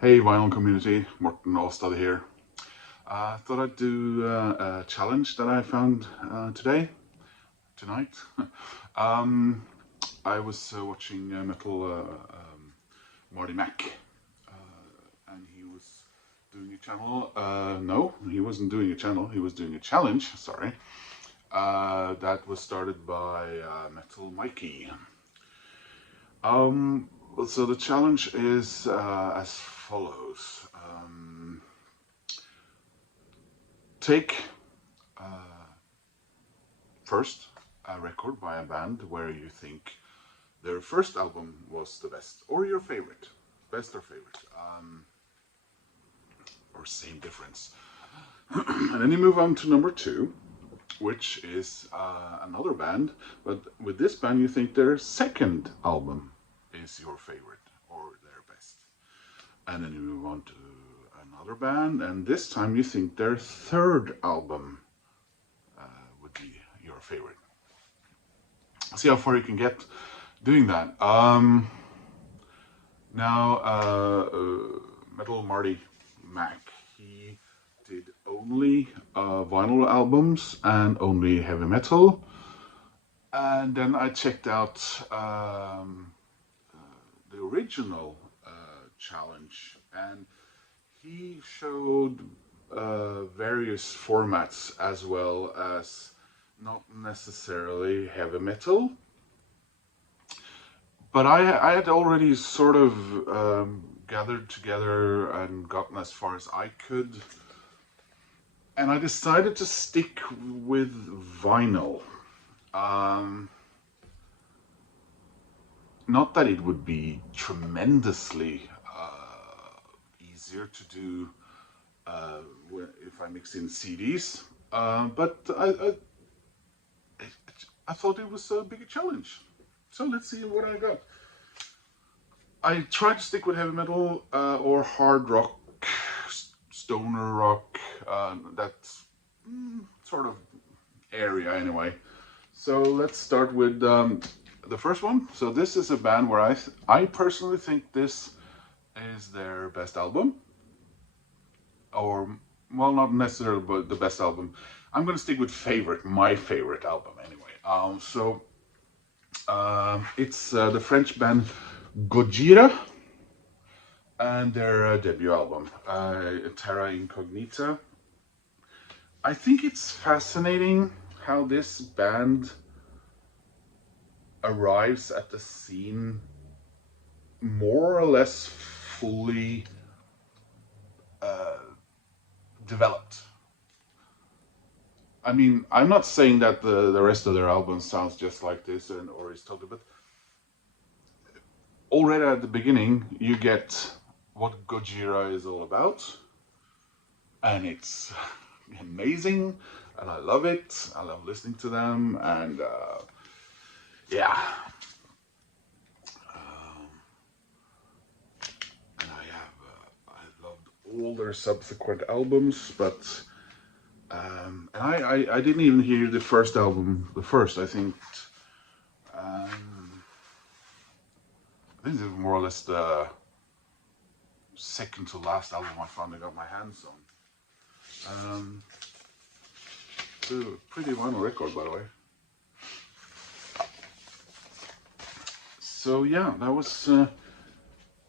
Hey vinyl community, Morten Aastad here. I thought I'd do a challenge that I found tonight. um, I was watching Metal Marty Mac, and he was doing a channel. No, he wasn't doing a channel. He was doing a challenge. Sorry, that was started by Metal Mikey. Um, so the challenge is as follows. Take first a record by a band where you think their first album was the best, or your favorite, best or favorite, or same difference. And then you move on to number two, which is another band, but with this band you think their second album is your favorite or their best. And then you move on to another band, and this time you think their third album would be your favorite. See how far you can get doing that. Now, Metal Marty Mac, he did only vinyl albums and only heavy metal. And then I checked out the original challenge, and he showed various formats as well as not necessarily heavy metal. But I had already sort of gathered together and gotten as far as I could. And I decided to stick with vinyl. Um, Not that it would be tremendously easier to do if I mixed in CDs, but I thought it was a bigger challenge. So let's see what I got. I tried to stick with heavy metal or hard rock, stoner rock, that sort of area anyway. So let's start with the first one. So this is a band where I personally think this is their best album, or well, not necessarily but the best album. I'm gonna stick with favorite, my favorite album anyway. It's the French band Gojira and their debut album, Terra Incognita. I think it's fascinating how this band arrives at the scene more or less fully developed. I mean, I'm not saying that the rest of their album sounds just like this or is totally, but already at the beginning, you get what Gojira is all about, and it's amazing, and I love it. I love listening to them, and yeah. And I loved all their subsequent albums, but and I didn't even hear the first album. The first, I think this is more or less the second to last album I finally got my hands on. It's a pretty vinyl record, by the way. So yeah, that was the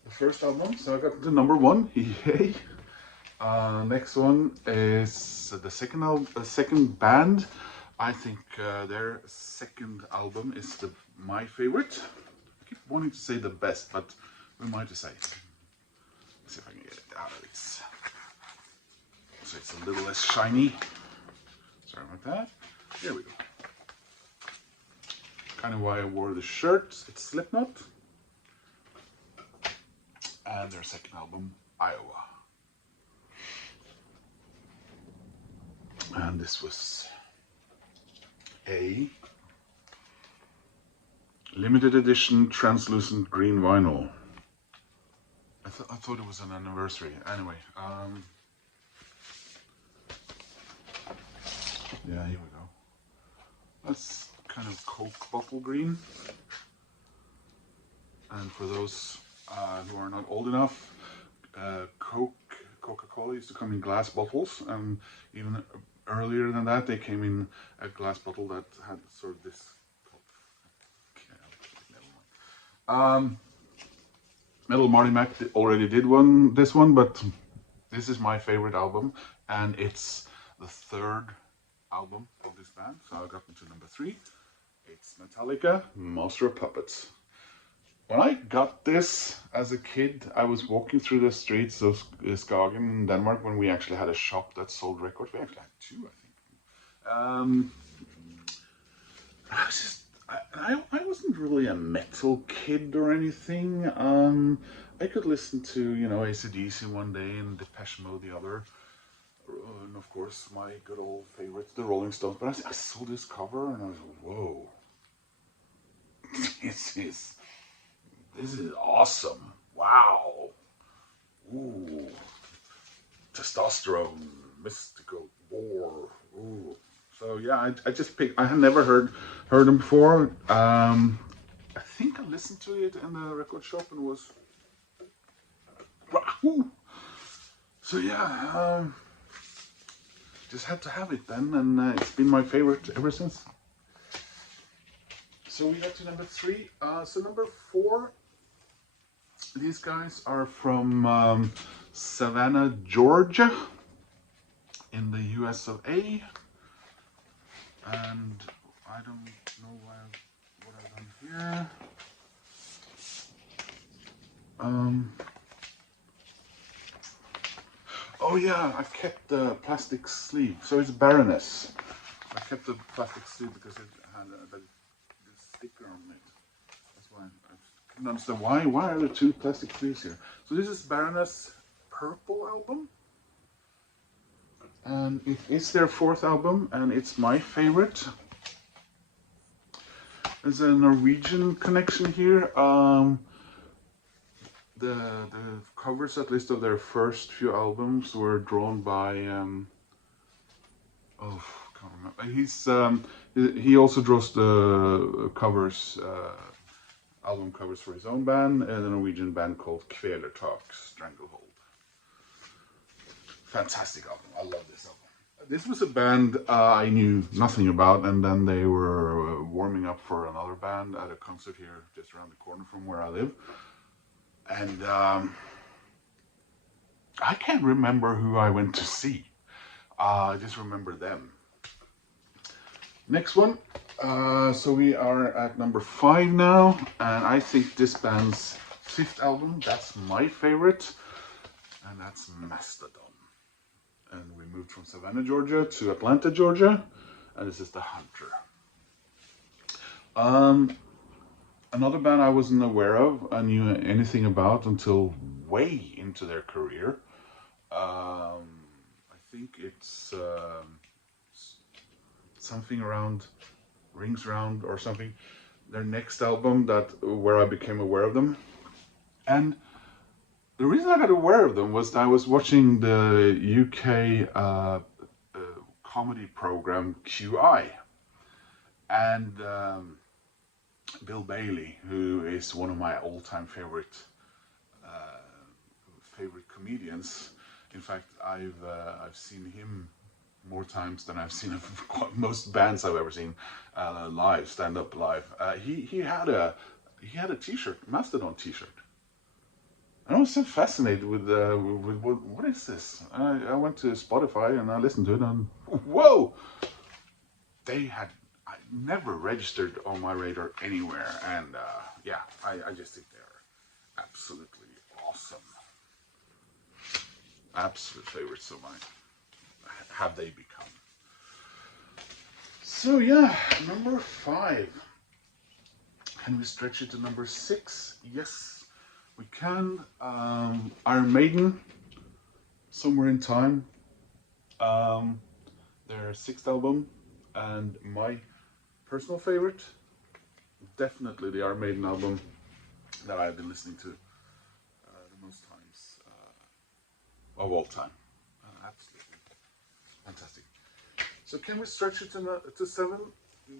first album. So I got the number one. Yay! Next one is the second band. I think their second album is my favorite. I keep wanting to say the best, but we might just say. Let's see if I can get it out of its. So it's a little less shiny. Sorry about that. There we go. Kind of why I wore the shirt. It's Slipknot. And their second album, Iowa. And this was a limited edition translucent green vinyl. I thought it was an anniversary. Anyway, yeah, here we go. That's kind of Coke bottle green. And for those who are not old enough, Coca-Cola used to come in glass bottles, and even earlier than that, they came in a glass bottle that had sort of this. Metal Marty Mac already did this one, but this is my favorite album, and it's the third album of this band, so I got into number 3. It's Metallica, Master of Puppets. When I got this as a kid, I was walking through the streets of Skagen in Denmark when we actually had a shop that sold records. We actually had 2, I think. I was just, I wasn't really a metal kid or anything. I could listen to, you know, AC/DC one day and Depeche Mode the other. And of course, my good old favorites, the Rolling Stones. But I saw this cover and I was like, whoa. This is awesome. Wow. Ooh. Testosterone, mystical, war. Ooh. So yeah, I just picked. I had never heard them before. I think I listened to it in the record shop and was. Wow. So yeah, just had to have it then, and it's been my favorite ever since. So we got to number 3. So number 4. These guys are from Savannah, Georgia, in the US of A. And I don't know what I've done here. Oh yeah, I kept the plastic sleeve. So it's Baroness. I kept the plastic sleeve because it had the sticker on it. That's why I couldn't understand why are there 2 plastic sleeves here. So this is Baroness Purple album. And it is their 4th album, and it's my favorite. There's a Norwegian connection here. The covers, at least of their first few albums, were drawn by can't remember. He also draws the covers, album covers for his own band, and a Norwegian band called Kvelertak, Stranglehold. Fantastic album. I love this album. This was a band I knew nothing about, and then they were warming up for another band at a concert here just around the corner from where I live. And I can't remember who I went to see. I just remember them. Next one. So we are at number 5 now, and I think this band's 5th album, that's my favorite, and that's Mastodon. And we moved from Savannah, Georgia to Atlanta, Georgia, and this is The Hunter. Another band I wasn't aware of, I knew anything about until way into their career. I think it's something around Rings Round or something. Their next album where I became aware of them. And the reason I got aware of them was that I was watching the UK comedy program QI, and Bill Bailey, who is one of my all-time favorite comedians. In fact, I've seen him more times than I've seen most bands I've ever seen live, stand-up live. He had a T-shirt, Mastodon T-shirt. I was so fascinated with what is this? I went to Spotify and I listened to it, and whoa! I never registered on my radar anywhere, and yeah, I just think they're absolutely awesome. Absolute favorites of mine. Have they become? So yeah, number 5. Can we stretch it to number 6? Yes, we can. Iron Maiden, Somewhere in Time. Their 6th album, and my personal favorite, definitely the Iron Maiden album that I've been listening to the most times of all time. Absolutely fantastic. So can we stretch it to 7?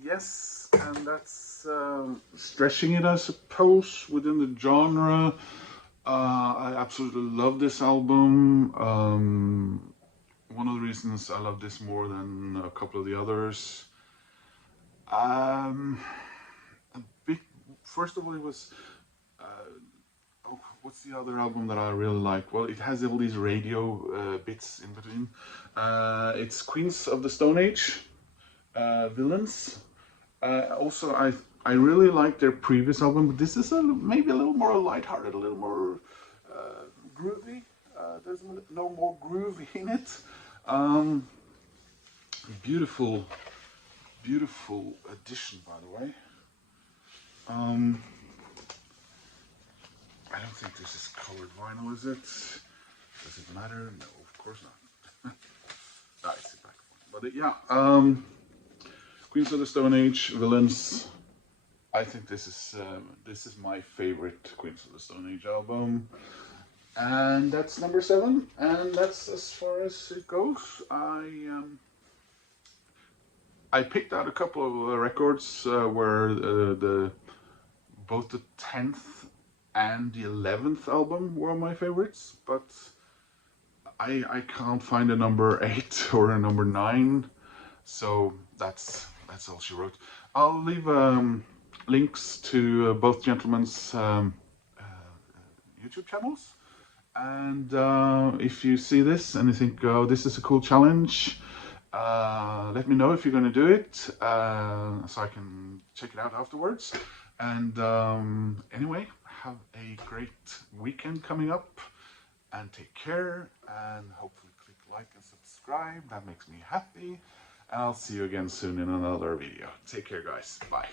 Yes, and that's stretching it, I suppose, within the genre. I absolutely love this album. One of the reasons I love this more than a couple of the others. Um, a bit. First of all, it was. Oh, what's the other album that I really like? Well, it has all these radio bits in between. It's Queens of the Stone Age, Villains. Also, I really like their previous album, but this is maybe a little more lighthearted, a little more groovy. There's no more groove in it. Um, beautiful, beautiful addition, by the way. I don't think this is colored vinyl, is it? Does it matter? No, of course not. It's a back one. But yeah, Queens of the Stone Age, Villains. I think this is my favorite Queens of the Stone Age album, and that's number 7. And that's as far as it goes. I picked out a couple of records where both the 10th and the 11th album were my favorites, but I can't find a number 8 or a number 9, so that's all she wrote. I'll leave links to both gentlemen's YouTube channels, and if you see this and you think, oh, this is a cool challenge, let me know if you're going to do it, so I can check it out afterwards. And anyway, have a great weekend coming up, and take care, and hopefully click like and subscribe. That makes me happy, and I'll see you again soon in another video. Take care, guys. Bye.